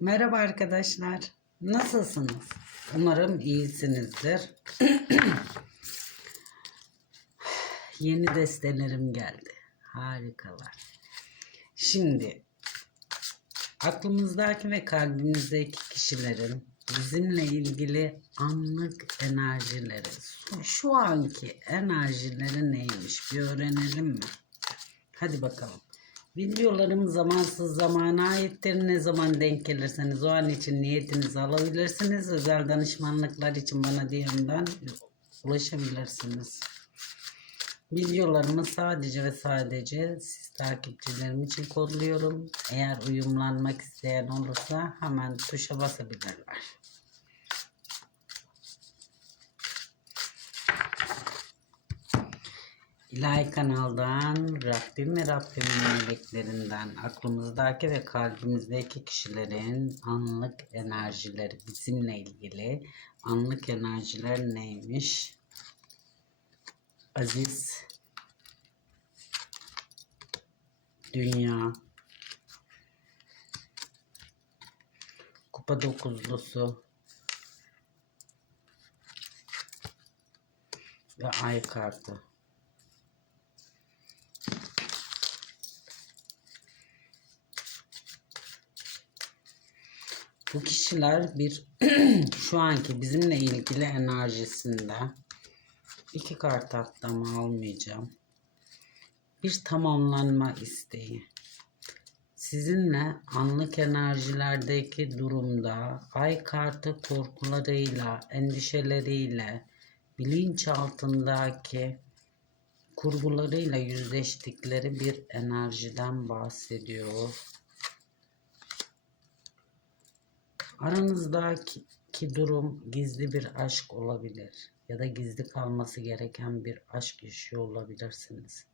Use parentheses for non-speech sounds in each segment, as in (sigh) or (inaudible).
Merhaba arkadaşlar. Nasılsınız? Umarım iyisinizdir. (clears throat) Yeni destelerim geldi. Harikalar. Şimdi aklımızdaki ve kalbimizdeki kişilerin bizimle ilgili anlık enerjileri, şu- anki enerjileri neymiş bir öğrenelim mi? Hadi bakalım. Videolarım zamansız zamana aittir. Ne zaman denk gelirseniz o an için niyetinizi alabilirsiniz. Özel danışmanlıklar için bana DM'den ulaşabilirsiniz. Videolarımı sadece ve sadece siz takipçilerim için kodluyorum. Eğer uyumlanmak isteyen olursa hemen tuşa basabilirler. İlahi kanaldan Rabbim ve Rabbimin meleklerinden aklımızdaki ve kalbimizdeki kişilerin anlık enerjileri bizimle ilgili anlık enerjiler neymiş? Aziz Dünya Kupa dokuzlusu ve ay kartı. Bu kişiler bir (clears throat) şu anki bizimle ilgili enerjisinde iki kart attım almayacağım. Bir tamamlanma isteği. Sizinle anlık enerjilerdeki durumda ay kartı korkularıyla, endişeleriyle, bilinç altındaki kurgularıyla yüzleştikleri bir enerjiden bahsediyor. Aranızdaki ki durum gizli bir aşk olabilir ya da gizli kalması gereken bir aşk yaşıyor olabilirsiniz.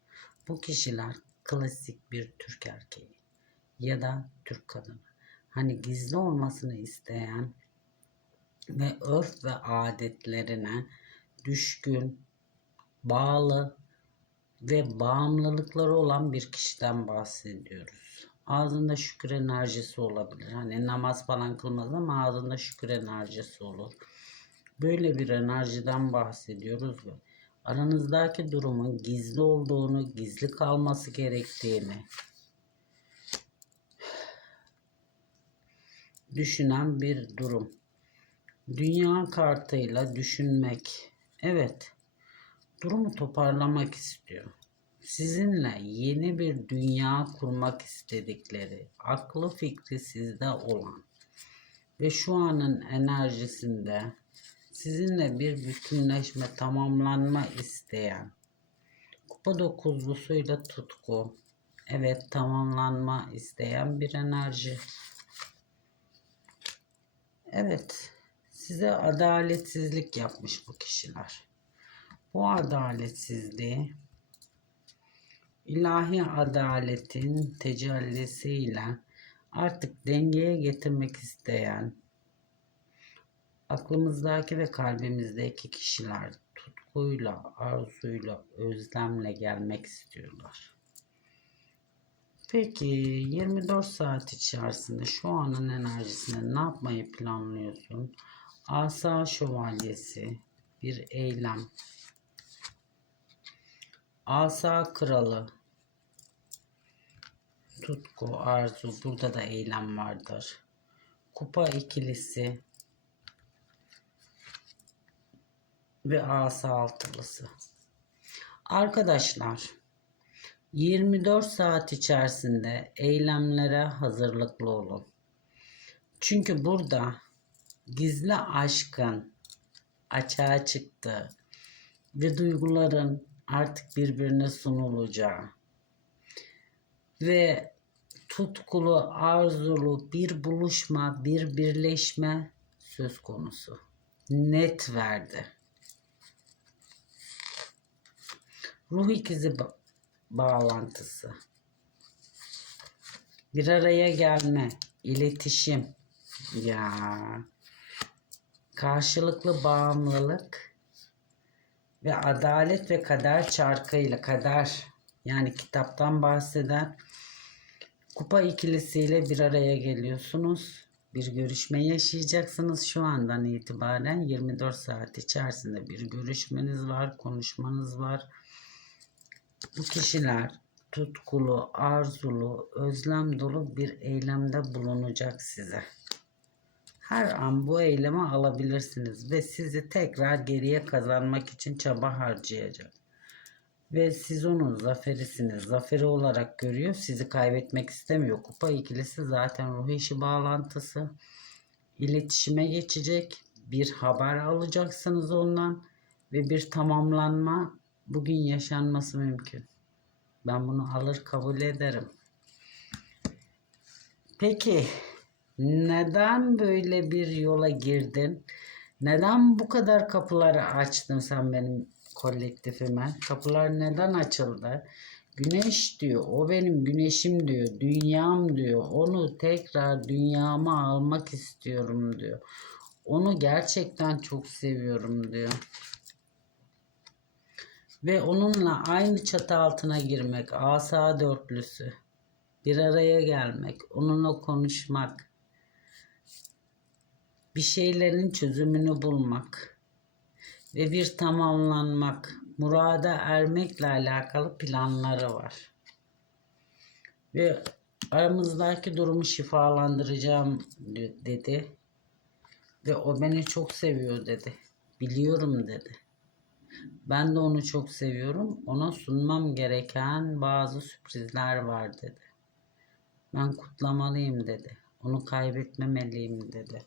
Bu kişiler klasik bir Türk erkeği ya da Türk kadını. Hani gizli olmasını isteyen ve örf ve adetlerine düşkün, bağlı ve bağımlılıkları olan bir kişiden bahsediyoruz. Ağzında şükür enerjisi olabilir. Hani namaz falan kılmaz ama ağzında şükür enerjisi olur. Böyle bir enerjiden bahsediyoruz ve aranızdaki durumun gizli olduğunu, gizli kalması gerektiğini düşünen bir durum. Dünya kartıyla düşünmek. Evet. Durumu toparlamak istiyor sizinle yeni bir dünya kurmak istedikleri, aklı fikri sizde olan ve şu anın enerjisinde sizinle bir bütünleşme, tamamlanma isteyen kupa dokuzlusuyla tutku, evet tamamlanma isteyen bir enerji. Evet, size adaletsizlik yapmış bu kişiler. Bu adaletsizliği ilahi adaletin tecellisiyle artık dengeye getirmek isteyen aklımızdaki ve kalbimizdeki kişiler tutkuyla, arzuyla, özlemle gelmek istiyorlar. Peki 24 saat içerisinde şu anın enerjisinde ne yapmayı planlıyorsun? Asa şövalyesi, bir eylem, Asa kralı. Tutku, arzu. Burada da eylem vardır. Kupa ikilisi. Ve asa altılısı. Arkadaşlar 24 saat içerisinde eylemlere hazırlıklı olun. Çünkü burada gizli aşkın açığa çıktı ve duyguların artık birbirine sunulacağı ve tutkulu, arzulu bir buluşma, bir birleşme söz konusu. Net verdi. Ruh ikizi ba- bağlantısı. Bir araya gelme, iletişim. Ya. Karşılıklı bağımlılık ve adalet ve kader çarkıyla kader yani kitaptan bahseden kupa ikilisiyle bir araya geliyorsunuz bir görüşme yaşayacaksınız şu andan itibaren 24 saat içerisinde bir görüşmeniz var, konuşmanız var. Bu kişiler tutkulu, arzulu, özlem dolu bir eylemde bulunacak size. Her an bu eylemi alabilirsiniz ve sizi tekrar geriye kazanmak için çaba harcayacak. Ve siz onun zaferisiniz. Zaferi olarak görüyor. Sizi kaybetmek istemiyor. Kupa ikilisi zaten ruh işi bağlantısı. İletişime geçecek. Bir haber alacaksınız ondan. Ve bir tamamlanma bugün yaşanması mümkün. Ben bunu alır kabul ederim. Peki neden böyle bir yola girdin? Neden bu kadar kapıları açtın sen benim kolektifime? Kapılar neden açıldı? Güneş diyor, o benim güneşim diyor, dünyam diyor. Onu tekrar dünyama almak istiyorum diyor. Onu gerçekten çok seviyorum diyor. Ve onunla aynı çatı altına girmek, asa dörtlüsü. Bir araya gelmek, onunla konuşmak, bir şeylerin çözümünü bulmak ve bir tamamlanmak, murada ermekle alakalı planları var. Ve aramızdaki durumu şifalandıracağım dedi. Ve o beni çok seviyor dedi. Biliyorum dedi. Ben de onu çok seviyorum. Ona sunmam gereken bazı sürprizler var dedi. Ben kutlamalıyım dedi. Onu kaybetmemeliyim dedi.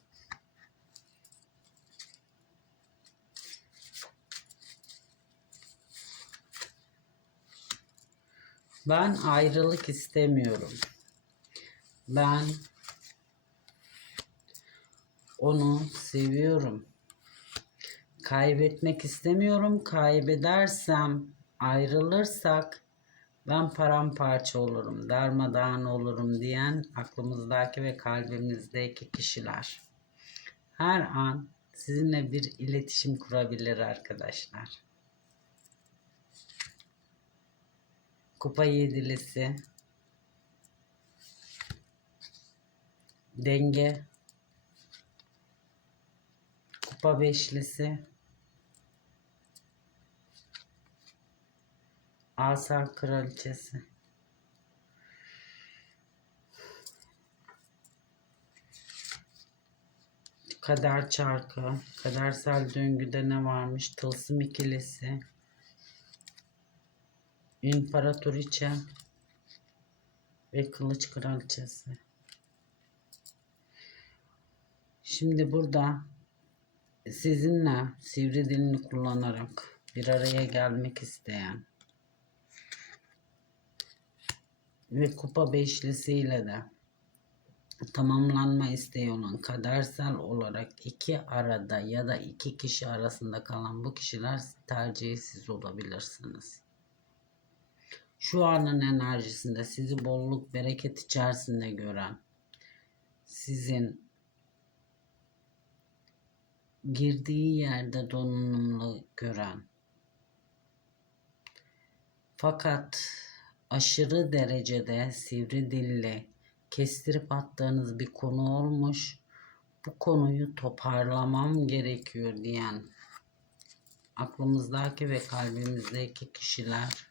Ben ayrılık istemiyorum. Ben onu seviyorum. Kaybetmek istemiyorum. Kaybedersem, ayrılırsak ben paramparça olurum, darmadağın olurum diyen aklımızdaki ve kalbimizdeki kişiler. Her an sizinle bir iletişim kurabilir arkadaşlar. Kupa yedilisi, denge, kupa beşlisi, asa kraliçesi. Kader çarkı, kadersel döngüde ne varmış? Tılsım ikilisi, İmparatoriçe ve Kılıç Kraliçesi. Şimdi burada sizinle sivri dilini kullanarak bir araya gelmek isteyen ve kupa beşlisiyle de tamamlanma isteği olan kadersel olarak iki arada ya da iki kişi arasında kalan bu kişiler tercihi siz olabilirsiniz şu anın enerjisinde sizi bolluk bereket içerisinde gören sizin girdiği yerde donanımlı gören fakat aşırı derecede sivri dille kestirip attığınız bir konu olmuş bu konuyu toparlamam gerekiyor diyen aklımızdaki ve kalbimizdeki kişiler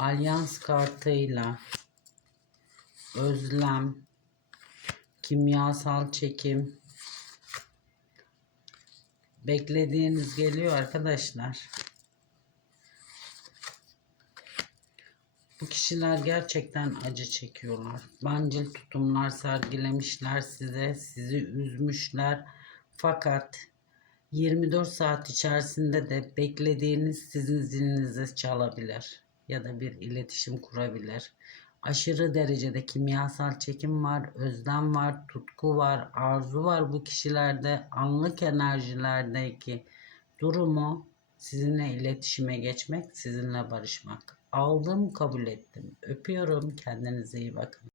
alyans kartıyla özlem, kimyasal çekim beklediğiniz geliyor arkadaşlar. Bu kişiler gerçekten acı çekiyorlar. Bencil tutumlar sergilemişler size, sizi üzmüşler. Fakat 24 saat içerisinde de beklediğiniz sizin zilinizi çalabilir ya da bir iletişim kurabilir. Aşırı derecede kimyasal çekim var, özlem var, tutku var, arzu var bu kişilerde. Anlık enerjilerdeki durumu sizinle iletişime geçmek, sizinle barışmak. Aldım, kabul ettim. Öpüyorum. Kendinize iyi bakın.